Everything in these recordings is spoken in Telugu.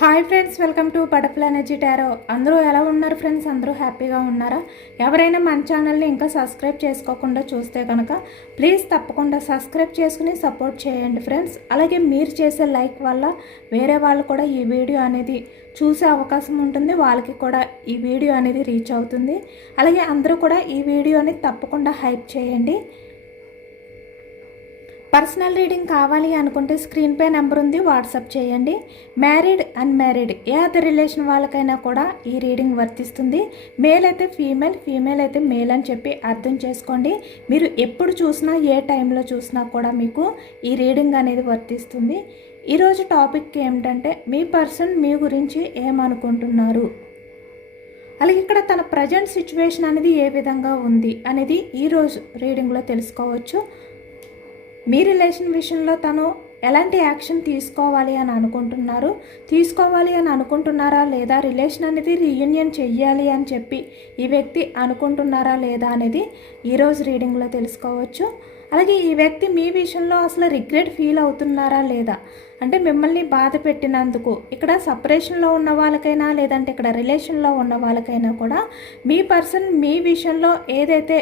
Hi friends, welcome to butterfly energy tarot. అందరూ ఎలా ఉన్నారు ఫ్రెండ్స్? అందరూ హ్యాపీగా ఉన్నారా? ఎవరైనా మన ఛానల్ని ఇంకా సబ్స్క్రైబ్ చేసుకోకుండా చూస్తే కనుక ప్లీజ్ తప్పకుండా సబ్స్క్రైబ్ చేసుకుని సపోర్ట్ చేయండి ఫ్రెండ్స్. అలాగే మీరు చేసే లైక్ వల్ల వేరే వాళ్ళు కూడా ఈ వీడియో అనేది చూసే అవకాశం ఉంటుంది, వాళ్ళకి కూడా ఈ వీడియో అనేది రీచ్ అవుతుంది. అలాగే అందరూ కూడా ఈ వీడియోని తప్పకుండా హైప్ చేయండి. పర్సనల్ రీడింగ్ కావాలి అనుకుంటే స్క్రీన్ పై నెంబర్ ఉంది, వాట్సాప్ చేయండి. మ్యారీడ్ అన్మ్యారీడ్ ఏ అదర్ రిలేషన్ వాళ్ళకైనా కూడా ఈ రీడింగ్ వర్తిస్తుంది. మేల్ అయితే ఫీమేల్, ఫీమేల్ అయితే మేల్ అని చెప్పి అర్థం చేసుకోండి. మీరు ఎప్పుడు చూసినా ఏ టైంలో చూసినా కూడా మీకు ఈ రీడింగ్ అనేది వర్తిస్తుంది. ఈరోజు టాపిక్ ఏమిటంటే మీ పర్సన్ మీ గురించి ఏమనుకుంటున్నారు, అలాగే ఇక్కడ తన ప్రజెంట్ సిచ్యువేషన్ అనేది ఏ విధంగా ఉంది అనేది ఈరోజు రీడింగ్లో తెలుసుకోవచ్చు. మీ రిలేషన్ విషయంలో తను ఎలాంటి యాక్షన్ తీసుకోవాలి అని అనుకుంటున్నారా లేదా రిలేషన్ అనేది రీయూనియన్ చెయ్యాలి అని చెప్పి ఈ వ్యక్తి అనుకుంటున్నారా లేదా అనేది ఈరోజు రీడింగ్లో తెలుసుకోవచ్చు. అలాగే ఈ వ్యక్తి మీ విషయంలో అసలు రిగ్రెట్ ఫీల్ అవుతున్నారా లేదా, అంటే మిమ్మల్ని బాధ పెట్టినందుకు ఇక్కడ సపరేషన్లో ఉన్న వాళ్ళకైనా లేదంటే ఇక్కడ రిలేషన్లో ఉన్న వాళ్ళకైనా కూడా మీ పర్సన్ మీ విషయంలో ఏదైతే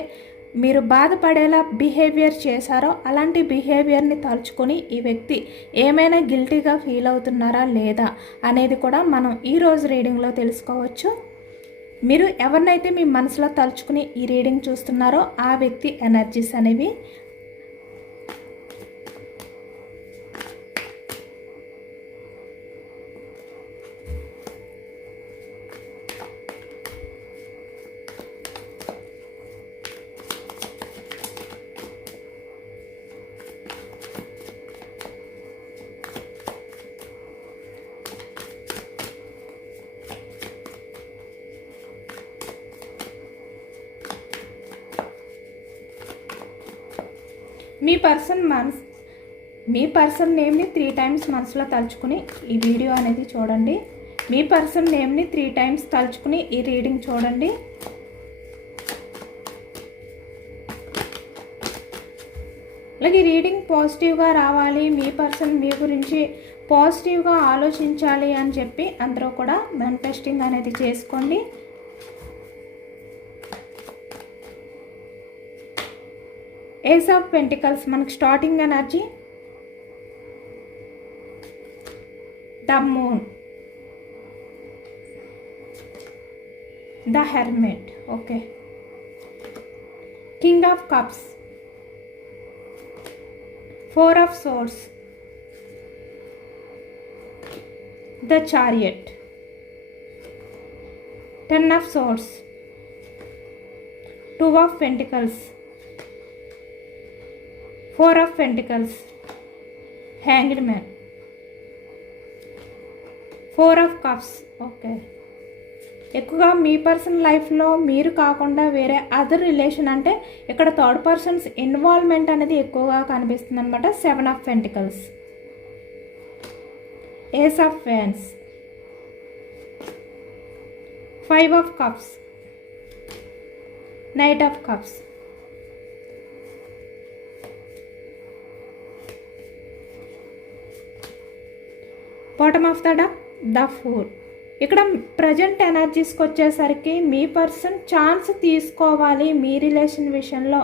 మీరు బాధపడేలా బిహేవియర్ చేశారో అలాంటి బిహేవియర్ని తలుచుకొని ఈ వ్యక్తి ఏమైనా గిల్టీగా ఫీల్ అవుతున్నారా లేదా అనేది కూడా మనం ఈరోజు రీడింగ్లో తెలుసుకోవచ్చు. మీరు ఎవరినైతే మీ మనసులో తలుచుకుని ఈ రీడింగ్ చూస్తున్నారో ఆ వ్యక్తి ఎనర్జీస్ అనేవి. మీ పర్సన్ నేమ్ని 3 టైమ్స్ మనసులో తలుచుకుని ఈ వీడియో అనేది చూడండి. మీ పర్సన్ నేమ్ని 3 టైమ్స్ తలుచుకుని ఈ రీడింగ్ చూడండి. అలాగే రీడింగ్ పాజిటివ్గా రావాలి, మీ పర్సన్ మీ గురించి పాజిటివ్గా ఆలోచించాలి అని చెప్పి అందరూ కూడా మేనిఫెస్టింగ్ అనేది చేసుకోండి. ఏస్ ఆఫ్ పెంటికల్స్ మనకు starting energy. The moon, the hermit, okay. King of cups, 4 of swords, the chariot, 10 of swords, 2 of pentacles, 4 of pentacles, hanged man, 4 of cups, okay. ఎక్కువగా మీ పర్సన్ లైఫ్లో మీరు కాకుండా వేరే అదర్ రిలేషన్, అంటే ఇక్కడ థర్డ్ పర్సన్స్ ఇన్వాల్వ్మెంట్ అనేది ఎక్కువగా కనిపిస్తుంది అనమాట. 7 of pentacles, ace of fans, 5 of cups, knight of cups, bottom of the deck, the fool. ఇక్కడ ప్రజెంట్ ఎనర్జీస్కి వచ్చేసరికి మీ పర్సన్ ఛాన్స్ తీసుకోవాలి మీ రిలేషన్ విషయంలో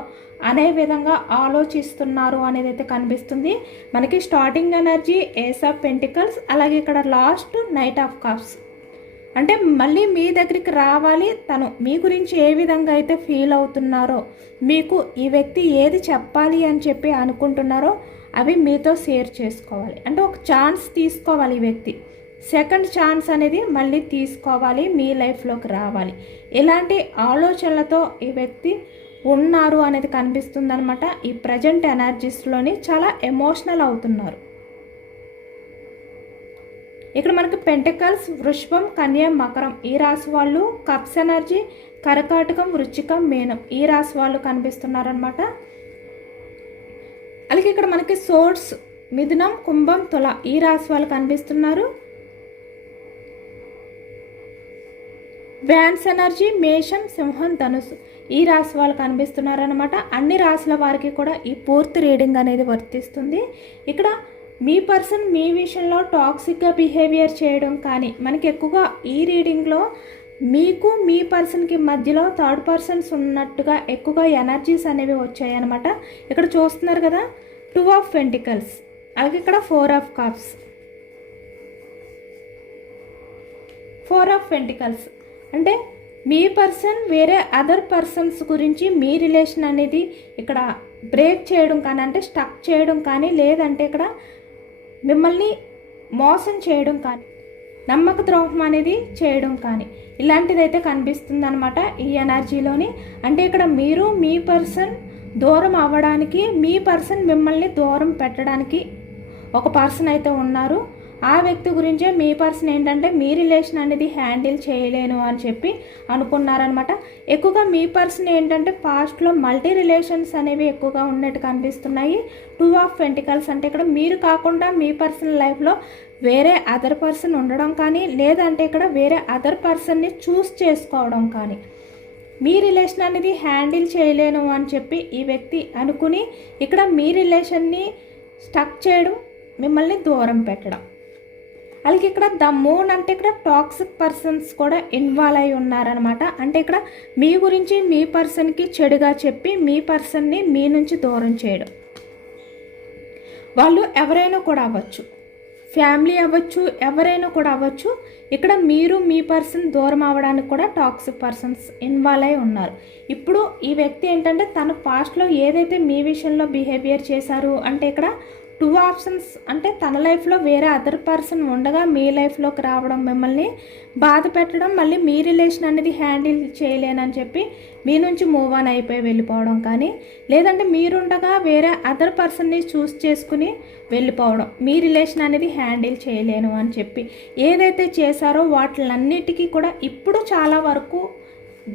అనే విధంగా ఆలోచిస్తున్నారు అనేది అయితే కనిపిస్తుంది. మనకి starting energy ace of pentacles, అలాగే ఇక్కడ లాస్ట్ నైట్ ఆఫ్ కప్స్. అంటే మళ్ళీ మీ దగ్గరికి రావాలి, తను మీ గురించి ఏ విధంగా అయితే ఫీల్ అవుతున్నారో, మీకు ఈ వ్యక్తి ఏది చెప్పాలి అని చెప్పి అనుకుంటున్నారో అవి మీతో షేర్ చేసుకోవాలి. అంటే ఒక ఛాన్స్ తీసుకోవాలి ఈ వ్యక్తి, సెకండ్ ఛాన్స్ అనేది మళ్ళీ తీసుకోవాలి, మీ లైఫ్లోకి రావాలి. ఇలాంటి ఆలోచనలతో ఈ వ్యక్తి ఉన్నారు అనేది కనిపిస్తుంది అనమాట. ఈ ప్రజెంట్ ఎనర్జీస్లోని చాలా ఎమోషనల్ అవుతున్నారు. ఇక్కడ మనకి పెంటికల్స్, వృషభం, కన్య, మకరం ఈ రాశి వాళ్ళు, కప్స్ ఎనర్జీ కర్కాటకం, వృశ్చికం, మీనం ఈ రాశి వాళ్ళు కనిపిస్తున్నారనమాట. అలాగే ఇక్కడ మనకి సోర్స్, మిథునం, కుంభం, తుల ఈ రాశి వాళ్ళు కనిపిస్తున్నారు. వ్యాన్స్ ఎనర్జీ మేషం, సింహం, ధనుసు ఈ రాశి వాళ్ళు కనిపిస్తున్నారనమాట. అన్ని రాశుల వారికి కూడా ఈ పూర్తి రీడింగ్ అనేది వర్తిస్తుంది. ఇక్కడ మీ పర్సన్ మీ విషయంలో టాక్సిక్గా బిహేవియర్ చేయడం కానీ, మనకి ఎక్కువగా ఈ రీడింగ్లో మీకు మీ పర్సన్కి మధ్యలో థర్డ్ పర్సన్స్ ఉన్నట్టుగా ఎక్కువగా ఎనర్జీస్ అనేవి వచ్చాయి అనమాట. ఇక్కడ చూస్తున్నారు కదా, 2 ఆఫ్ పెంటికల్స్, అలాగే ఇక్కడ 4 ఆఫ్ కప్స్, 4 ఆఫ్ పెంటికల్స్. అంటే మీ పర్సన్ వేరే అదర్ పర్సన్స్ గురించి మీ రిలేషన్ అనేది ఇక్కడ బ్రేక్ చేయడం కానీ, అంటే స్టక్ చేయడం కానీ, లేదంటే ఇక్కడ మిమ్మల్ని మోసం చేయడం కానీ, నమ్మక ద్రోహం అనేది చేయడం కానీ, ఇలాంటిదైతే కనిపిస్తుంది అనమాట ఈ ఎనర్జీలోని. అంటే ఇక్కడ మీరు మీ పర్సన్ దూరం అవ్వడానికి, మీ పర్సన్ మిమ్మల్ని దూరం పెట్టడానికి ఒక పర్సన్ అయితే ఉన్నారు. ఆ వ్యక్తి గురించే మీ పర్సన్ ఏంటంటే మీ రిలేషన్ అనేది హ్యాండిల్ చేయలేను అని చెప్పి అనుకున్నారనమాట. ఎక్కువగా మీ పర్సన్ ఏంటంటే పాస్ట్లో మల్టీ రిలేషన్స్ అనేవి ఎక్కువగా ఉన్నట్టు కనిపిస్తున్నాయి. 2 ఆఫ్ పెంటికల్స్ అంటే ఇక్కడ మీరు కాకుండా మీ పర్సనల్ లైఫ్లో వేరే అదర్ పర్సన్ ఉండడం కానీ, లేదంటే ఇక్కడ వేరే అదర్ పర్సన్ని చూస్ చేసుకోవడం కానీ, మీ రిలేషన్ అనేది హ్యాండిల్ చేయలేను అని చెప్పి ఈ వ్యక్తి అనుకుని ఇక్కడ మీ రిలేషన్ని స్టక్ చేయడం, మిమ్మల్ని దూరం పెట్టడం. అలాగే ఇక్కడ ద మూన్ అంటే ఇక్కడ టాక్సిక్ పర్సన్స్ కూడా ఇన్వాల్వ్ అయి ఉన్నారనమాట. అంటే ఇక్కడ మీ గురించి మీ పర్సన్కి చెడుగా చెప్పి మీ పర్సన్ని మీ నుంచి దూరం చేయడం. వాళ్ళు ఎవరైనా కూడా అవ్వచ్చు, ఫ్యామిలీ అవ్వచ్చు, ఎవరైనా కూడా అవ్వచ్చు. ఇక్కడ మీరు మీ పర్సన్ దూరం అవ్వడానికి కూడా టాక్సిక్ పర్సన్స్ ఇన్వాల్వ్ అయి ఉన్నారు. ఇప్పుడు ఈ వ్యక్తి ఏంటంటే తన పాస్ట్లో ఏదైతే మీ విషయంలో బిహేవియర్ చేశారు అంటే ఇక్కడ 2 ఆప్షన్స్, అంటే తన లైఫ్లో వేరే అదర్ పర్సన్ ఉండగా మీ లైఫ్లోకి రావడం, మిమ్మల్ని బాధ పెట్టడం, మళ్ళీ మీ రిలేషన్ అనేది హ్యాండిల్ చేయలేనని చెప్పి మీ నుంచి మూవ్ ఆన్ అయిపోయి వెళ్ళిపోవడం కానీ, లేదంటే మీరుండగా వేరే అదర్ పర్సన్ని చూస్ చేసుకుని వెళ్ళిపోవడం, మీ రిలేషన్ అనేది హ్యాండిల్ చేయలేను అని చెప్పి ఏదైతే చేశారో వాటిలన్నిటికీ కూడా ఇప్పుడు చాలా వరకు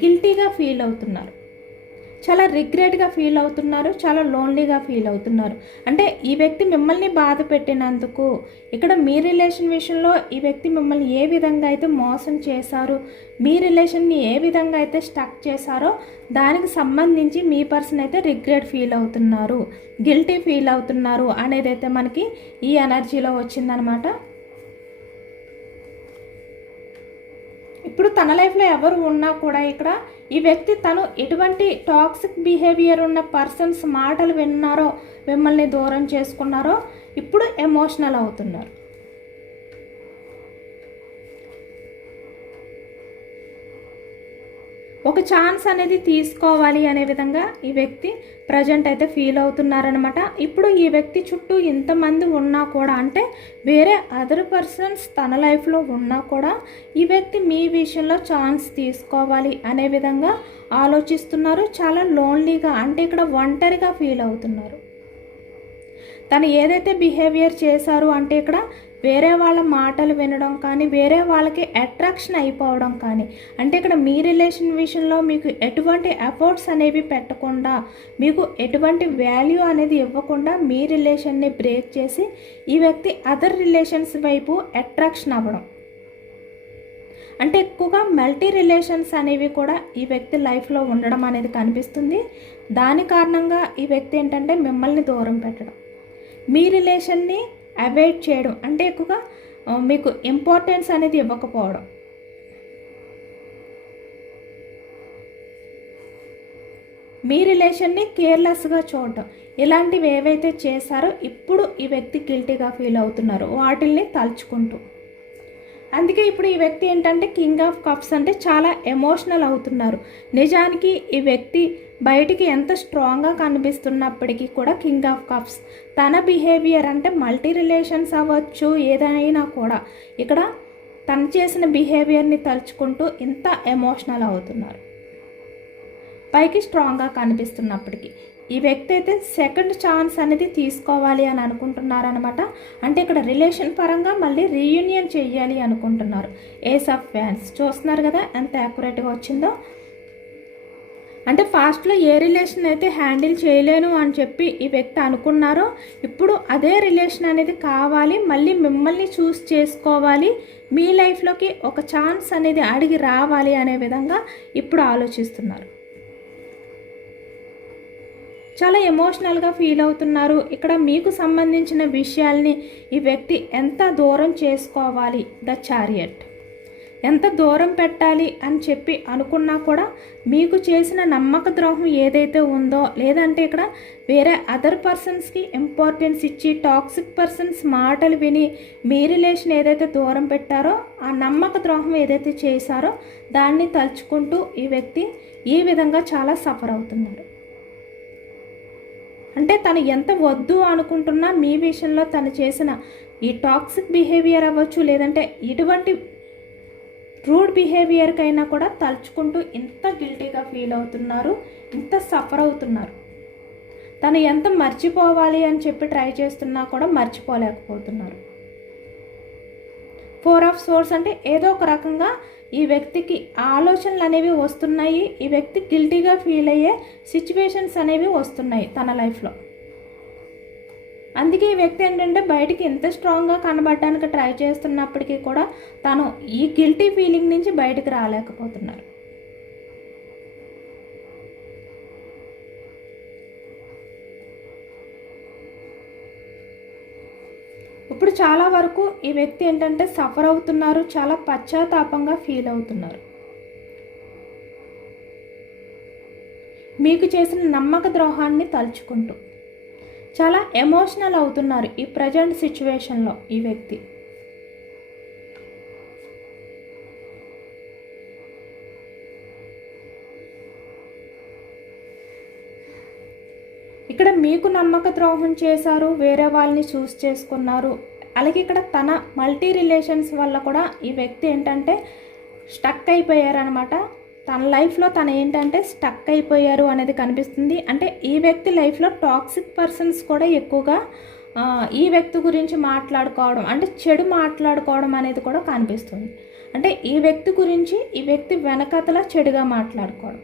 గిల్టీగా ఫీల్ అవుతున్నారు, చాలా రిగ్రెట్గా ఫీల్ అవుతున్నారు, చాలా లోన్లీగా ఫీల్ అవుతున్నారు. అంటే ఈ వ్యక్తి మిమ్మల్ని బాధ పెట్టినందుకు, ఇక్కడ మీ రిలేషన్ విషయంలో ఈ వ్యక్తి మిమ్మల్ని ఏ విధంగా అయితే మోసం చేశారు, మీ రిలేషన్ని ఏ విధంగా అయితే స్టక్ చేశారో దానికి సంబంధించి మీ పర్సన్ అయితే రిగ్రెట్ ఫీల్ అవుతున్నారు, గిల్టీ ఫీల్ అవుతున్నారు అనేది అయితే మనకి ఈ ఎనర్జీలో వచ్చిందనమాట. ఇప్పుడు తన లైఫ్లో ఎవరు ఉన్నా కూడా ఇక్కడ ఈ వ్యక్తి తను ఎటువంటి టాక్సిక్ బిహేవియర్ ఉన్న పర్సన్స్ మాటలు విన్నారో, మిమ్మల్ని దూరం చేసుకున్నారో ఇప్పుడు ఎమోషనల్ అవుతున్నారు. ఒక ఛాన్స్ అనేది తీసుకోవాలి అనే విధంగా ఈ వ్యక్తి ప్రజెంట్ అయితే ఫీల్ అవుతున్నారనమాట. ఇప్పుడు ఈ వ్యక్తి చుట్టూ ఇంతమంది ఉన్నా కూడా, అంటే వేరే అదర్ పర్సన్స్ తన లైఫ్లో ఉన్నా కూడా ఈ వ్యక్తి మీ విషయంలో ఛాన్స్ తీసుకోవాలి అనే విధంగా ఆలోచిస్తున్నారు. చాలా లోన్లీగా, అంటే ఇక్కడ ఒంటరిగా ఫీల్ అవుతున్నారు. తను ఏదైతే బిహేవియర్ చేశారు అంటే ఇక్కడ వేరే వాళ్ళ మాటలు వినడం కానీ, వేరే వాళ్ళకి అట్రాక్షన్ అయిపోవడం కానీ, అంటే ఇక్కడ మీ రిలేషన్ విషయంలో మీకు ఎటువంటి ఎఫర్ట్స్ అనేవి పెట్టకుండా, మీకు ఎటువంటి వాల్యూ అనేది ఇవ్వకుండా మీ రిలేషన్ని బ్రేక్ చేసి ఈ వ్యక్తి అదర్ రిలేషన్స్ వైపు అట్రాక్షన్ అవ్వడం, అంటే ఎక్కువగా మల్టీ రిలేషన్స్ అనేవి కూడా ఈ వ్యక్తి లైఫ్లో ఉండడం అనేది కనిపిస్తుంది. దాని కారణంగా ఈ వ్యక్తి ఏంటంటే మిమ్మల్ని దూరం పెట్టడం, మీ రిలేషన్ని అవాయిడ్ చేయడం, అంటే ఎక్కువగా మీకు ఇంపార్టెన్స్ అనేది ఇవ్వకపోవడం, మీ రిలేషన్ని కేర్లెస్గా చూడటం, ఇలాంటివి ఏవైతే చేశారో ఇప్పుడు ఈ వ్యక్తి గిల్టీగా ఫీల్ అవుతున్నారు వాటిల్ని తలుచుకుంటూ. అందుకే ఇప్పుడు ఈ వ్యక్తి ఏంటంటే కింగ్ ఆఫ్ కప్స్, అంటే చాలా ఎమోషనల్ అవుతున్నారు. నిజానికి ఈ వ్యక్తి బయటికి ఎంత స్ట్రాంగ్గా కనిపిస్తున్నప్పటికీ కూడా కింగ్ ఆఫ్ కప్స్ తన బిహేవియర్, అంటే మల్టీ రిలేషన్స్ అవ్వచ్చు ఏదైనా కూడా, ఇక్కడ తను చేసిన బిహేవియర్ని తలుచుకుంటూ ఇంత ఎమోషనల్ అవుతున్నారు. పైకి స్ట్రాంగ్గా కనిపిస్తున్నప్పటికీ ఈ వ్యక్తి అయితే సెకండ్ ఛాన్స్ అనేది తీసుకోవాలి అని అనుకుంటున్నారనమాట. అంటే ఇక్కడ రిలేషన్ పరంగా మళ్ళీ రీయూనియన్ చేయాలి అనుకుంటున్నారు. ఏస్ ఆఫ్ ఫ్యాన్స్ చూస్తున్నారు కదా ఎంత యాక్యురేట్గా వచ్చిందో. అంటే ఫాస్ట్లో ఏ రిలేషన్ అయితే హ్యాండిల్ చేయలేను అని చెప్పి ఈ వ్యక్తి అనుకున్నారో ఇప్పుడు అదే రిలేషన్ అనేది కావాలి, మళ్ళీ మిమ్మల్ని చూస్ చేసుకోవాలి, మీ లైఫ్లోకి ఒక ఛాన్స్ అనేది అడిగి రావాలి అనే విధంగా ఇప్పుడు ఆలోచిస్తున్నారు. చాలా ఎమోషనల్గా ఫీల్ అవుతున్నారు. ఇక్కడ మీకు సంబంధించిన విషయాల్ని ఈ వ్యక్తి ఎంత దూరం చేసుకోవాలి, ద చారియట్, ఎంత దూరం పెట్టాలి అని చెప్పి అనుకున్నా కూడా మీకు చేసిన నమ్మక ద్రోహం ఏదైతే ఉందో, లేదంటే ఇక్కడ వేరే అదర్ పర్సన్స్కి ఇంపార్టెన్స్ ఇచ్చి టాక్సిక్ పర్సన్స్ మాటలు విని మీ రిలేషన్ ఏదైతే దూరం పెట్టారో ఆ నమ్మక ద్రోహం ఏదైతే చేశారో దాన్ని తలుచుకుంటూ ఈ వ్యక్తి ఈ విధంగా చాలా సఫర్ అవుతున్నారు. అంటే తను ఎంత వద్దు అనుకుంటున్నా మీ విషయంలో తను చేసిన ఈ టాక్సిక్ బిహేవియర్ అవ్వచ్చు, లేదంటే ఇటువంటి రూడ్ బిహేవియర్కైనా కూడా తలుచుకుంటూ ఇంత గిల్టీగా ఫీల్ అవుతున్నారు, ఇంత సఫర్ అవుతున్నారు. తను ఎంత మర్చిపోవాలి అని చెప్పి ట్రై చేస్తున్నా కూడా మర్చిపోలేకపోతున్నారు. 4 ఆఫ్ సోర్స్ అంటే ఏదో ఒక రకంగా ఈ వ్యక్తికి ఆలోచనలు అనేవి వస్తున్నాయి, ఈ వ్యక్తి గిల్టీగా ఫీల్ అయ్యే సిచ్యువేషన్స్ అనేవి వస్తున్నాయి తన లైఫ్లో. అందుకే ఈ వ్యక్తి ఏంటంటే బయటికి ఎంత స్ట్రాంగ్గా కనబడడానికి ట్రై చేస్తున్నప్పటికీ కూడా తను ఈ గిల్టీ ఫీలింగ్ నుంచి బయటకు రాలేకపోతున్నారు. ఇప్పుడు చాలా వరకు ఈ వ్యక్తి ఏంటంటే సఫర్ అవుతున్నారు, చాలా పశ్చాత్తాపంగా ఫీల్ అవుతున్నారు. మీకు చేసిన నమ్మక ద్రోహాన్ని తలుచుకుంటూ చాలా ఎమోషనల్ అవుతున్నారు ఈ ప్రజెంట్ సిచ్యువేషన్లో ఈ వ్యక్తి. ఇక్కడ మీకు నమ్మక ద్రోహం చేశారు, వేరే వాళ్ళని చూస్ చేసుకున్నారు. అలాగే ఇక్కడ తన మల్టీ రిలేషన్స్ వల్ల కూడా ఈ వ్యక్తి ఏంటంటే స్టక్ అయిపోయారనమాట. తన లైఫ్లో తను ఏంటంటే స్టక్ అయిపోయారు అనేది కనిపిస్తుంది. అంటే ఈ వ్యక్తి లైఫ్లో టాక్సిక్ పర్సన్స్ కూడా ఎక్కువగా ఈ వ్యక్తి గురించి మాట్లాడుకోవడం, అంటే చెడు మాట్లాడుకోవడం అనేది కూడా కనిపిస్తుంది. అంటే ఈ వ్యక్తి గురించి ఈ వ్యక్తి వెనకతల చెడుగా మాట్లాడుకోవడం,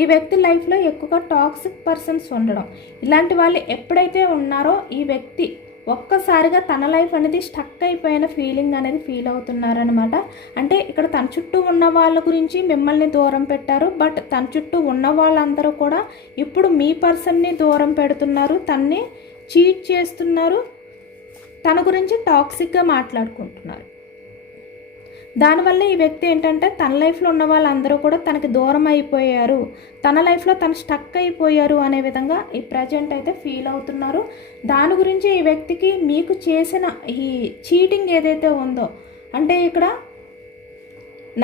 ఈ వ్యక్తి లైఫ్లో ఎక్కువగా టాక్సిక్ పర్సన్స్ ఉండడం, ఇలాంటి వాళ్ళు ఎప్పుడైతే ఉన్నారో ఈ వ్యక్తి ఒక్కసారిగా తన లైఫ్ అనేది స్టక్ అయిపోయిన ఫీలింగ్ అనేది ఫీల్ అవుతున్నారనమాట. అంటే ఇక్కడ తన చుట్టూ ఉన్న వాళ్ళ గురించి మిమ్మల్ని దూరం పెట్టారు, బట్ తన చుట్టూ ఉన్న వాళ్ళందరూ కూడా ఇప్పుడు మీ పర్సన్ని దూరం పెడుతున్నారు, తన్ని చీట్ చేస్తున్నారు, తన గురించి టాక్సిక్గా మాట్లాడుకుంటున్నారు. దానివల్ల ఈ వ్యక్తి ఏంటంటే తన లైఫ్లో ఉన్న వాళ్ళందరూ కూడా తనకి దూరం అయిపోయారు, తన లైఫ్లో తను స్టక్ అయిపోయారు అనే విధంగా ఈ ప్రజెంట్ అయితే ఫీల్ అవుతున్నారు. దాని గురించి ఈ వ్యక్తికి మీకు చేసిన ఈ చీటింగ్ ఏదైతే ఉందో, అంటే ఇక్కడ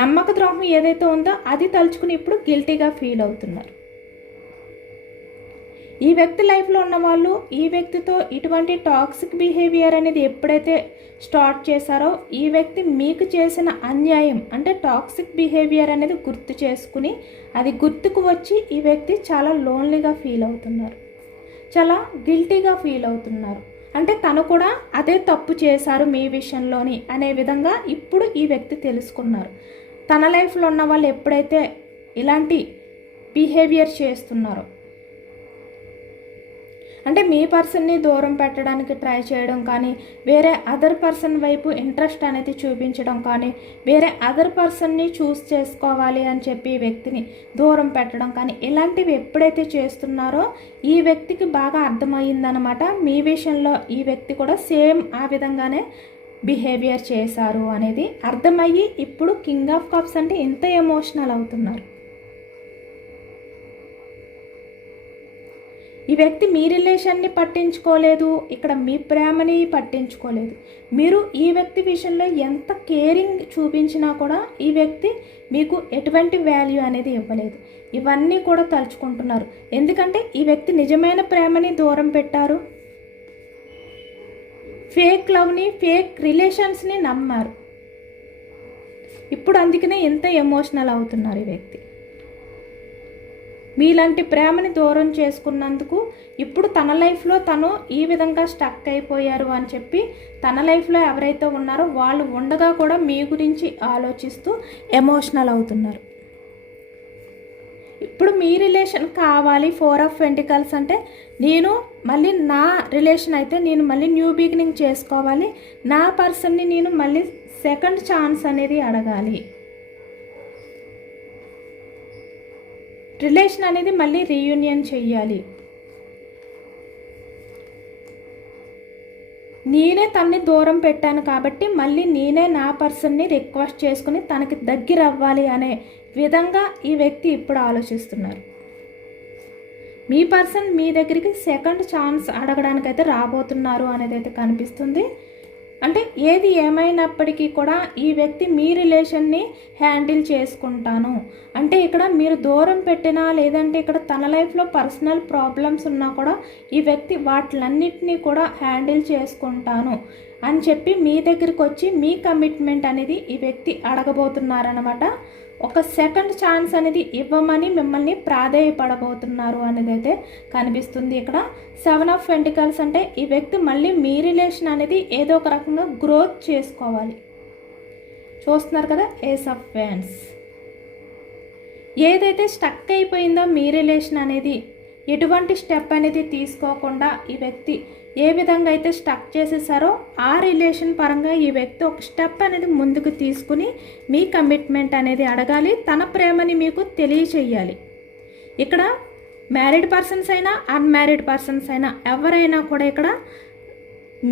నమ్మక ద్రోహం ఏదైతే ఉందో అది తలుచుకుని ఇప్పుడు గిల్టీగా ఫీల్ అవుతున్నారు. ఈ వ్యక్తి లైఫ్లో ఉన్న వాళ్ళు ఈ వ్యక్తితో ఇటువంటి టాక్సిక్ బిహేవియర్ అనేది ఎప్పుడైతే స్టార్ట్ చేశారో ఈ వ్యక్తి మీకు చేసిన అన్యాయం, అంటే టాక్సిక్ బిహేవియర్ అనేది గుర్తు చేసుకుని అది గుర్తుకు వచ్చి ఈ వ్యక్తి చాలా లోన్లీగా ఫీల్ అవుతున్నారు, చాలా గిల్టీగా ఫీల్ అవుతున్నారు. అంటే తను కూడా అదే తప్పు చేశారు మీ విషయంలోని అనే విధంగా ఇప్పుడు ఈ వ్యక్తి తెలుసుకున్నారు. తన లైఫ్లో ఉన్న వాళ్ళు ఎప్పుడైతే ఇలాంటి బిహేవియర్ చేస్తున్నారో, అంటే మీ పర్సన్ని దూరం పెట్టడానికి ట్రై చేయడం కానీ, వేరే అదర్ పర్సన్ వైపు ఇంట్రెస్ట్ అనేది చూపించడం కానీ, వేరే అదర్ పర్సన్ని చూస్ చేసుకోవాలి అని చెప్పి ఈ వ్యక్తిని దూరం పెట్టడం కానీ, ఇలాంటివి ఎప్పుడైతే చేస్తున్నారో ఈ వ్యక్తికి బాగా అర్థమయ్యిందనమాట. మీ విషయంలో ఈ వ్యక్తి కూడా సేమ్ ఆ విధంగానే బిహేవియర్ చేశారు అనేది అర్థమయ్యి ఇప్పుడు కింగ్ ఆఫ్ కప్స్ అంటే ఇంత ఎమోషనల్ అవుతున్నారు. ఈ వ్యక్తి మీ రిలేషన్ని పట్టించుకోలేదు, ఇక్కడ మీ ప్రేమని పట్టించుకోలేదు. మీరు ఈ వ్యక్తి విషయంలో ఎంత కేరింగ్ చూపించినా కూడా ఈ వ్యక్తి మీకు ఎటువంటి వాల్యూ అనేది ఇవ్వలేదు. ఇవన్నీ కూడా తలుచుకుంటున్నారు. ఎందుకంటే ఈ వ్యక్తి నిజమైన ప్రేమని దూరం పెట్టారు, ఫేక్ లవ్ని, ఫేక్ రిలేషన్స్ని నమ్మారు. ఇప్పుడు అందుకనే ఎంత ఎమోషనల్ అవుతున్నారు ఈ వ్యక్తి. మీలాంటి ప్రేమని దూరం చేసుకున్నందుకు ఇప్పుడు తన లైఫ్లో తను ఈ విధంగా స్టక్ అయిపోయారు అని చెప్పి తన లైఫ్లో ఎవరైతే ఉన్నారో వాళ్ళు ఉండగా కూడా మీ గురించి ఆలోచిస్తూ ఎమోషనల్ అవుతున్నారు. ఇప్పుడు మీ రిలేషన్ కావాలి. 4 ఆఫ్ పెంటికల్స్ అంటే నేను మళ్ళీ నా రిలేషన్ అయితే నేను మళ్ళీ న్యూ బిగినింగ్ చేసుకోవాలి, నా పర్సన్ని నేను మళ్ళీ సెకండ్ ఛాన్స్ అనేది అడగాలి, రిలేషన్ అనేది మళ్ళీ రీయూనియన్ చెయ్యాలి. నేనే తన్ని దూరం పెట్టాను కాబట్టి మళ్ళీ నేనే నా పర్సన్ని రిక్వెస్ట్ చేసుకుని తనకి దగ్గర అవ్వాలి అనే విధంగా ఈ వ్యక్తి ఇప్పుడు ఆలోచిస్తున్నారు. మీ పర్సన్ మీ దగ్గరికి సెకండ్ ఛాన్స్ అడగడానికైతే రాబోతున్నారు అనేది అయితే కనిపిస్తుంది. అంటే ఏది ఏమైనప్పటికీ కూడా ఈ వ్యక్తి మీ రిలేషన్ని హ్యాండిల్ చేసుకుంటాను అంటే ఇక్కడ మీరు దూరం పెట్టినా లేదంటే ఇక్కడ తన లైఫ్లో పర్సనల్ ప్రాబ్లమ్స్ ఉన్నా కూడా ఈ వ్యక్తి వాటిలన్నిటినీ కూడా హ్యాండిల్ చేసుకుంటాను అని చెప్పి మీ దగ్గరికి వచ్చి మీ కమిట్మెంట్ అనేది ఈ వ్యక్తి అడగబోతున్నారనమాట. ఒక సెకండ్ ఛాన్స్ అనేది ఇవ్వమని మిమ్మల్ని ప్రాధేయపడబోతున్నారు అనేది అయితే కనిపిస్తుంది. ఇక్కడ 7 ఆఫ్ పెంటికల్స్ అంటే ఈ వ్యక్తి మళ్ళీ మీ రిలేషన్ అనేది ఏదో ఒక రకంగా గ్రోత్ చేసుకోవాలి. చూస్తున్నారు కదా, ఏస్ ఆఫ్ వ్యాండ్స్. ఏదైతే స్టక్ అయిపోయిందో మీ రిలేషన్ అనేది ఎటువంటి స్టెప్ అనేది తీసుకోకుండా ఈ వ్యక్తి ఏ విధంగా అయితే స్టక్ చేసేసారో ఆ రిలేషన్ పరంగా ఈ వ్యక్తి ఒక స్టెప్ అనేది ముందుకు తీసుకుని మీ కమిట్మెంట్ అనేది అడగాలి. తన ప్రేమని మీకు తెలియచేయాలి. ఇక్కడ మ్యారీడ్ పర్సన్స్ అయినా అన్మ్యారీడ్ పర్సన్స్ అయినా ఎవరైనా కూడా ఇక్కడ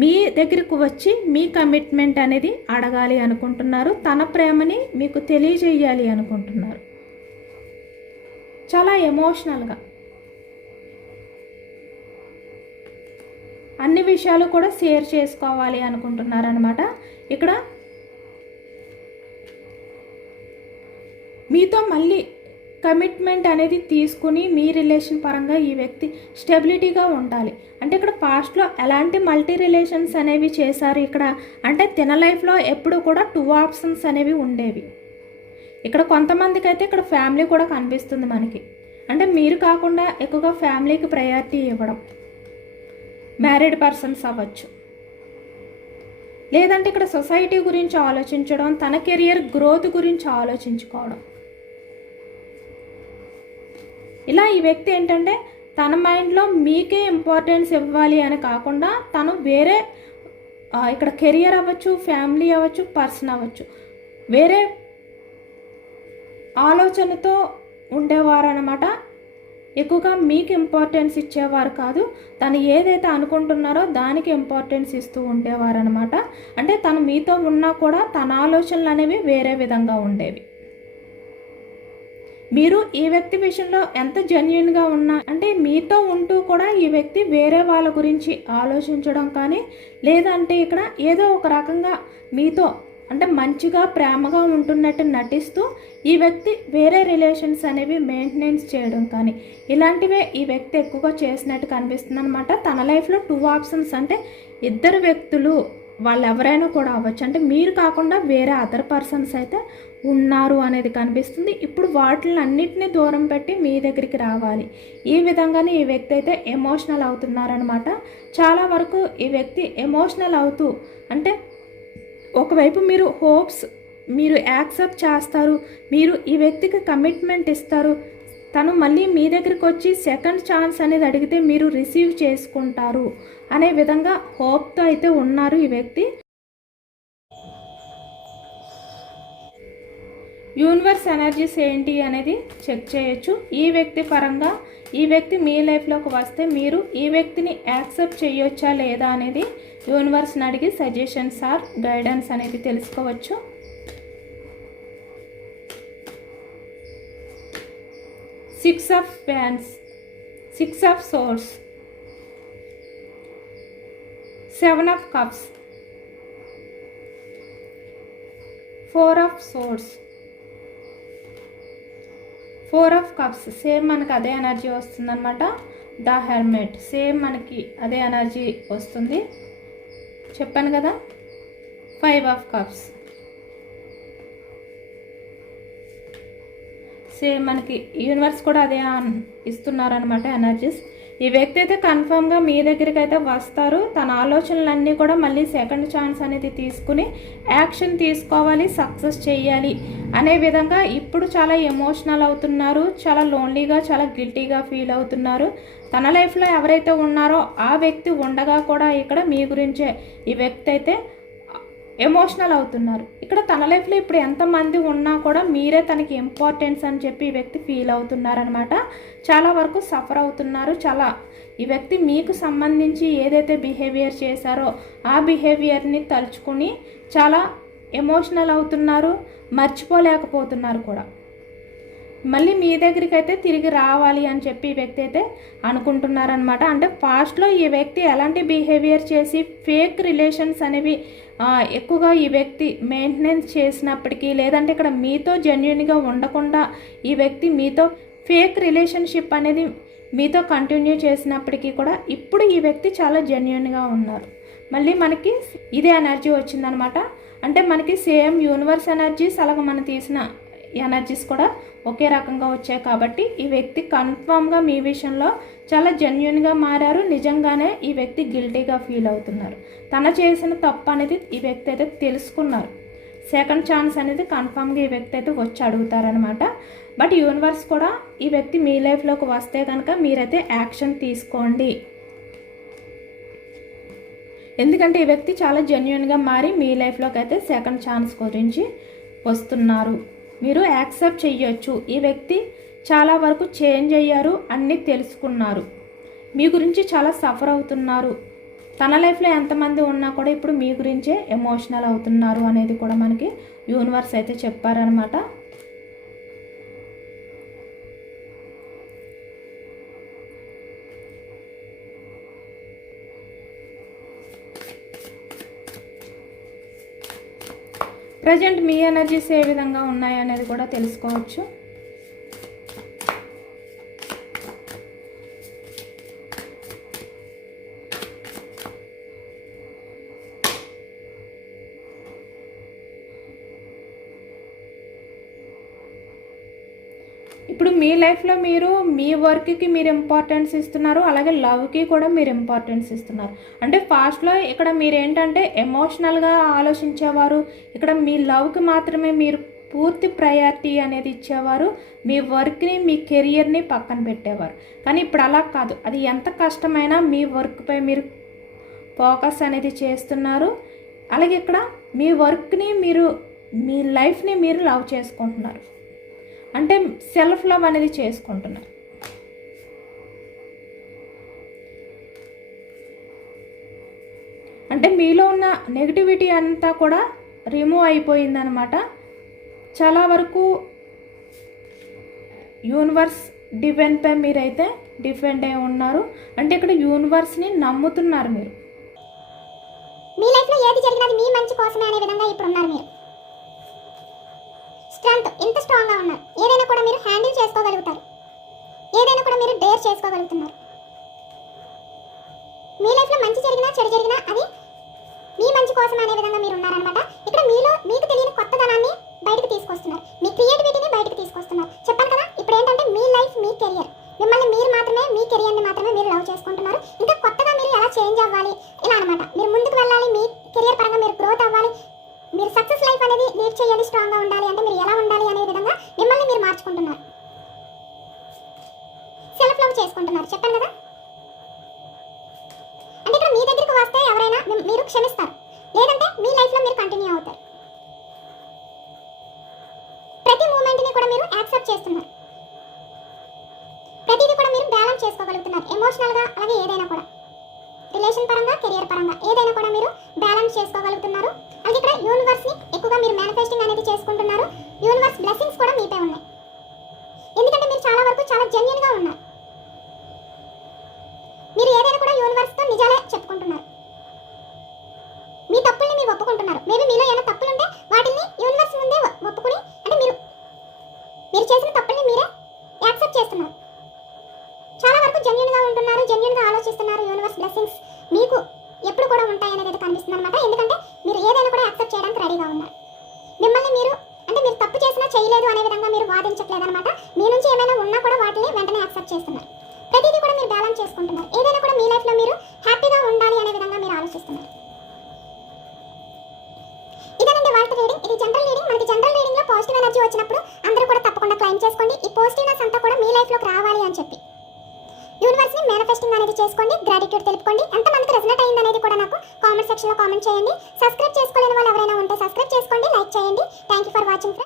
మీ దగ్గరకు వచ్చి మీ కమిట్మెంట్ అనేది అడగాలి అనుకుంటున్నారు. తన ప్రేమని మీకు తెలియజేయాలి అనుకుంటున్నారు. చాలా ఎమోషనల్గా అన్ని విషయాలు కూడా షేర్ చేసుకోవాలి అనుకుంటున్నారనమాట. ఇక్కడ మీతో మళ్ళీ కమిట్మెంట్ అనేది తీసుకుని మీ రిలేషన్ పరంగా ఈ వ్యక్తి స్టెబిలిటీగా ఉండాలి. అంటే ఇక్కడ పాస్ట్లో ఎలాంటి మల్టీ రిలేషన్స్ అనేవి చేశారు ఇక్కడ అంటే తన లైఫ్లో ఎప్పుడు కూడా 2 ఆప్షన్స్ అనేవి ఉండేవి. ఇక్కడ కొంతమందికి అయితే ఇక్కడ ఫ్యామిలీ కూడా కనిపిస్తుంది మనకి. అంటే మీరు కాకుండా ఎక్కువగా ఫ్యామిలీకి ప్రయారిటీ ఇవ్వడం, మ్యారీడ్ పర్సన్స్ అవ్వచ్చు, లేదంటే ఇక్కడ సొసైటీ గురించి ఆలోచించడం, తన కెరియర్ గ్రోత్ గురించి ఆలోచించుకోవడం. ఇలా ఈ వ్యక్తి ఏంటంటే తన మైండ్లో మీకే ఇంపార్టెన్స్ ఇవ్వాలి అని కాకుండా తను వేరే ఇక్కడ కెరియర్ అవ్వచ్చు, ఫ్యామిలీ అవ్వచ్చు, పర్సన్ అవ్వచ్చు, వేరే ఆలోచనతో ఉండేవారు అన్నమాట. ఎక్కువగా మీకు ఇంపార్టెన్స్ ఇచ్చేవారు కాదు. తను ఏదైతే అనుకుంటున్నారో దానికి ఇంపార్టెన్స్ ఇస్తూ ఉండేవారు అనమాట. అంటే తను మీతో ఉన్నా కూడా తన ఆలోచనలు అనేవి వేరే విధంగా ఉండేవి. మీరు ఈ వ్యక్తి విషయంలో ఎంత జెన్యూన్గా ఉన్నా అంటే మీతో ఉంటూ కూడా ఈ వ్యక్తి వేరే వాళ్ళ గురించి ఆలోచించడం కానీ లేదంటే ఇక్కడ ఏదో ఒక రకంగా మీతో అంటే మంచిగా ప్రేమగా ఉంటున్నట్టు నటిస్తూ ఈ వ్యక్తి వేరే రిలేషన్స్ అనేవి మెయింటెనెన్స్ చేయడం కానీ ఇలాంటివే ఈ వ్యక్తి ఎక్కువగా చేసినట్టు కనిపిస్తుంది అనమాట. తన లైఫ్లో 2 ఆప్షన్స్ అంటే ఇద్దరు వ్యక్తులు వాళ్ళు ఎవరైనా కూడా అవ్వచ్చు. అంటే మీరు కాకుండా వేరే అదర్ పర్సన్స్ అయితే ఉన్నారు అనేది కనిపిస్తుంది. ఇప్పుడు వాటిని అన్నిటినీ దూరం పెట్టి మీ దగ్గరికి రావాలి. ఈ విధంగానే ఈ వ్యక్తి అయితే ఎమోషనల్ అవుతున్నారనమాట. చాలా వరకు ఈ వ్యక్తి ఎమోషనల్ అవుతూ అంటే ఒకవైపు మీరు హోప్స్ మీరు యాక్సెప్ట్ చేస్తారు, మీరు ఈ వ్యక్తికి కమిట్మెంట్ ఇస్తారు, తను మళ్ళీ మీ దగ్గరికి వచ్చి సెకండ్ ఛాన్స్ అనేది అడిగితే మీరు రిసీవ్ చేసుకుంటారు అనే విధంగా హోప్తో అయితే ఉన్నారు ఈ వ్యక్తి. యూనివర్స్ ఎనర్జీస్ ఏంటి అనేది చెక్ చేయొచ్చు. ఈ వ్యక్తి పరంగా ఈ వ్యక్తి మీ లైఫ్లోకి వస్తే మీరు ఈ వ్యక్తిని యాక్సెప్ట్ చేయొచ్చా లేదా అనేది యూనివర్స్ని అడిగి సజెషన్స్ ఆర్ గైడెన్స్ అనేది తెలుసుకోవచ్చు. Six of wands, 6 of swords, 7 of cups, 4 of swords, 4 of cups. Same మనకు అదే ఎనర్జీ వస్తుందన్నమాట. ద హెర్మెట్ సేమ్ మనకి అదే ఎనర్జీ వస్తుంది, చెప్పాను కదా. 5 ఆఫ్ కప్స్ సేమ్ మనకి యూనివర్స్ కూడా అదే ఇస్తున్నారనమాట ఎనర్జీస్. ఈ వ్యక్తి అయితే కన్ఫర్మ్గా మీ దగ్గరికి అయితే వస్తారు. తన ఆలోచనలన్నీ కూడా మళ్ళీ సెకండ్ ఛాన్స్ అనేది తీసుకుని యాక్షన్ తీసుకోవాలి, సక్సెస్ చేయాలి అనే విధంగా ఇప్పుడు చాలా ఎమోషనల్ అవుతున్నారు, చాలా లోన్లీగా చాలా గిల్టీగా ఫీల్ అవుతున్నారు. తన లైఫ్లో ఎవరైతే ఉన్నారో ఆ వ్యక్తి ఉండగా కూడా ఇక్కడ మీ గురించే ఈ వ్యక్తి అయితే ఎమోషనల్ అవుతున్నారు. ఇక్కడ తన లైఫ్లో ఇప్పుడు ఎంతమంది ఉన్నా కూడా మీరే తనకి ఇంపార్టెన్స్ అని చెప్పి ఈ వ్యక్తి ఫీల్ అవుతున్నారనమాట. చాలా వరకు సఫర్ అవుతున్నారు. ఈ వ్యక్తి మీకు సంబంధించి ఏదైతే బిహేవియర్ చేశారో ఆ బిహేవియర్ని తలుచుకుని చాలా ఎమోషనల్ అవుతున్నారు, మర్చిపోలేకపోతున్నారు కూడా. మళ్ళీ మీ దగ్గరికి అయితే తిరిగి రావాలి అని చెప్పి ఈ వ్యక్తి అయితే అనుకుంటున్నారనమాట. అంటే పాస్ట్లో ఈ వ్యక్తి ఎలాంటి బిహేవియర్ చేసి ఫేక్ రిలేషన్స్ అనేవి ఎక్కువగా ఈ వ్యక్తి మెయింటెనెన్స్ చేసినప్పటికీ, లేదంటే ఇక్కడ మీతో జెన్యున్గా ఉండకుండా ఈ వ్యక్తి మీతో ఫేక్ రిలేషన్షిప్ అనేది మీతో కంటిన్యూ చేసినప్పటికీ కూడా ఇప్పుడు ఈ వ్యక్తి చాలా జెన్యున్గా ఉన్నారు. మళ్ళీ మనకి ఇదే ఎనర్జీ వచ్చిందనమాట. అంటే మనకి సేమ్ యూనివర్స్ ఎనర్జీస్ అలాగే మనం తీసిన ఎనర్జీస్ కూడా ఒకే రకంగా వచ్చాయి కాబట్టి ఈ వ్యక్తి కన్ఫామ్గా మీ విషయంలో చాలా జెన్యున్గా మారారు. నిజంగానే ఈ వ్యక్తి గిల్టీగా ఫీల్ అవుతున్నారు. తన చేసిన తప్పు అనేది ఈ వ్యక్తి అయితే తెలుసుకున్నారు. సెకండ్ ఛాన్స్ అనేది కన్ఫామ్గా ఈ వ్యక్తి అయితే వచ్చి అడుగుతారనమాట. బట్ యూనివర్స్ కూడా ఈ వ్యక్తి మీ లైఫ్లోకి వస్తే కనుక మీరైతే యాక్షన్ తీసుకోండి. ఎందుకంటే ఈ వ్యక్తి చాలా జెన్యున్గా మారి మీ లైఫ్లోకి అయితే సెకండ్ ఛాన్స్ గురించి వస్తున్నారు. మీరు యాక్సెప్ట్ చెయ్యొచ్చు. ఈ వ్యక్తి చాలా వరకు చేంజ్ అయ్యారు, అన్నీ తెలుసుకున్నారు, మీ గురించి చాలా సఫర్ అవుతున్నారు. తన లైఫ్లో ఎంతమంది ఉన్నా కూడా ఇప్పుడు మీ గురించే ఎమోషనల్ అవుతున్నారు అనేది కూడా మనకి యూనివర్స్ అయితే చెప్పారనమాట. ప్రజెంట్ మీ ఎనర్జీస్ ఏ విధంగా ఉన్నాయి అనేది కూడా తెలుసుకోవచ్చు. ఇప్పుడు మీ లైఫ్లో మీరు మీ వర్క్కి మీరు ఇంపార్టెన్స్ ఇస్తున్నారు, అలాగే లవ్కి కూడా మీరు ఇంపార్టెన్స్ ఇస్తున్నారు. అంటే ఫాస్ట్లో ఇక్కడ మీరు ఏంటంటే ఎమోషనల్గా ఆలోచించేవారు, ఇక్కడ మీ లవ్కి మాత్రమే మీరు పూర్తి ప్రయారిటీ అనేది ఇచ్చేవారు, మీ వర్క్ని మీ కెరియర్ని పక్కన పెట్టేవారు. కానీ ఇప్పుడు అలా కాదు. అది ఎంత కష్టమైనా మీ వర్క్పై మీరు ఫోకస్ అనేది చేస్తున్నారు. అలాగే ఇక్కడ మీ వర్క్ని మీరు మీ లైఫ్ని మీరు లవ్ చేసుకుంటున్నారు. అంటే సెల్ఫ్ లవ్ అనేది చేసుకుంటున్నారు. అంటే మీలో ఉన్న నెగిటివిటీ అంతా కూడా రిమూవ్ అయిపోయిందనమాట. చాలా వరకు యూనివర్స్ డిపెండ్పై మీరైతే డిపెండ్ అయి ఉన్నారు. అంటే ఇక్కడ యూనివర్స్ని నమ్ముతున్నారు మీరు. మీ లైఫ్లో ఏది జరిగినది మీ మంచి కోసమే అనే విధంగా ఇప్పుడు ఉన్నారు. మీరు స్ట్రెంగ్త్ ఇంత స్ట్రాంగ్గా ఉన్నారు. ఏదైనా కూడా మీరు హ్యాండిల్ చేసుకోగలుగుతారు. ఏదైనా కూడా మీరు డేర్ చేసుకోగలుగుతున్నారు. మీ లైఫ్లో మంచి జరిగినా చెడు జరిగినా అది మీ మంచి కోసం అనే విధంగా మీరు ఉన్నారనమాట. ఇక్కడ మీలో మీకు తెలియని కొత్తదనాన్ని బయటకు తీసుకొస్తున్నారు. మీ క్రియేటివిటీని బయటకు తీసుకొస్తున్నారు. చెప్పాను కదా, ఇప్పుడు ఏంటంటే మీ లైఫ్ మీ కెరియర్. మిమ్మల్ని మీరు మాత్రమే, మీ కెరియర్ని మాత్రమే మీరు లవ్ చేసుకుంటున్నారు. ఇంకా కొత్తగా మీరు ఎలా చేంజ్ అవ్వాలి ఇలా అనమాట. మీరు ముందుకు వెళ్ళాలి, మీ కెరియర్ పరంగా మీరు గ్రోత్ అవ్వాలి, మీరు సక్సెస్ లైఫ్ అనేది లీడ్ చేయాలి, స్ట్రాంగ్గా ఉండాలి అంటే మీరు ఎలా ఉండాలి అనే విధంగా మిమ్మల్ని మీరు మార్చుకుంటున్నారు. సెల్ఫ్ లవ్ చేసుకుంటున్నారు. చెప్పాను కదా. అంటే ఇక్కడ మీ దగ్గరికి వస్తే ఎవరైనా మీరు క్షమిస్తారు, లేదంటే మీ లైఫ్లో మీరు కంటిన్యూ అవుతారు. ప్రతి మూమెంట్ని కూడా మీరు యాక్సెప్ట్ చేస్తున్నారు. ప్రతిదీ కూడా మీరు బ్యాలెన్స్ చేసుకోగలుగుతున్నారు. ఎమోషనల్గా అలాగే ఏదైనా కూడా రిలేషన్ పరంగా కెరియర్ పరంగా ఏదైనా కూడా మీరు బ్యాలెన్స్ చేసుకోగలుగుతున్నారు. అలాగే ఇక్కడ యూనివర్స్ని ఎక్కువగా మీరు మేనిఫెస్టింగ్ అనేది చేసుకుంటున్నారు. యూనివర్స్ బ్లెస్సింగ్స్ కూడా మీపై ఉన్నాయి. ఎందుకంటే మీరు చాలా వరకు చాలా జెన్యున్గా ఉన్నారు. మీరు ఏదైనా కూడా యూనివర్స్తో నిజాలే చెప్పుకుంటున్నారు. మీ తప్పుల్ని మీరు ఒప్పుకుంటున్నారు. మేబీ మీలో ఏమైనా తప్పులు ఉంటే వాటిని యూనివర్స్ ముందే ఒప్పుకుని, అంటే మీరు చేసిన తప్పుల్ని మీరే యాక్సెప్ట్ చేస్తున్నారు. చాలా వరకు జెన్యున్గా ఉంటున్నారు, జెన్యున్గా ఆలోచిస్తున్నారు. యూనివర్స్ బ్లెస్సింగ్స్ మీకు ఎప్పుడు కూడా ఉంటాయి అనేది అయితే కనిపిస్తుంది అనమాట. ఎందుకంటే మీరు ఏదైనా కూడా యాక్సెప్ట్ చేయడానికి రెడీగా ఉన్నారు. మిమ్మల్ని మీరు అంటే మీరు తప్పు చేసినా చేయలేదు అనే విధంగా మీరు వాదించట్లేదు అనమాట. మీ నుంచి ఏమైనా ఉన్నా కూడా వాటిని వెంటనే యాక్సెప్ట్ చేస్తున్నారు. ప్రతిదీ కూడా మీరు బ్యాలెన్స్ చేసుకుంటున్నారు. ఏదైనా కూడా మీ లైఫ్లో మీరు హ్యాపీగా ఉండాలి అనే విధంగా మీరు ఆలోచిస్తున్నారు. ఇదేనండి వాళ్ళ రీడింగ్. ఇది జనరల్ రీడింగ్. మనకి జనరల్ రీడింగ్లో పాజిటివ్ ఎనర్జీ వచ్చినప్పుడు అందరూ కూడా తప్పకుండా క్లైమ్ చేసుకోండి. ఈ పాజిటివ్నెస్ అంతా కూడా మీ లైఫ్లోకి రావాలి అని చెప్పి యూనివర్స్ని మేనిఫెస్టింగ్ అనేది చేసుకోండి, గ్రాటిట్యూడ్ తెలుపుకోండి. ఎంతమందికి రెజనేట్ అయింది అనేది కూడా నాకు కామెంట్ సెక్షన్లో కామెంట్ చేయండి. సబ్స్క్రైబ్ చేసుకోలేని వాళ్ళు ఎవరైనా ఉంటే సబ్స్క్రైబ్ చేసుకోండి, లైక్ చేయండి. Thank you for watching friends.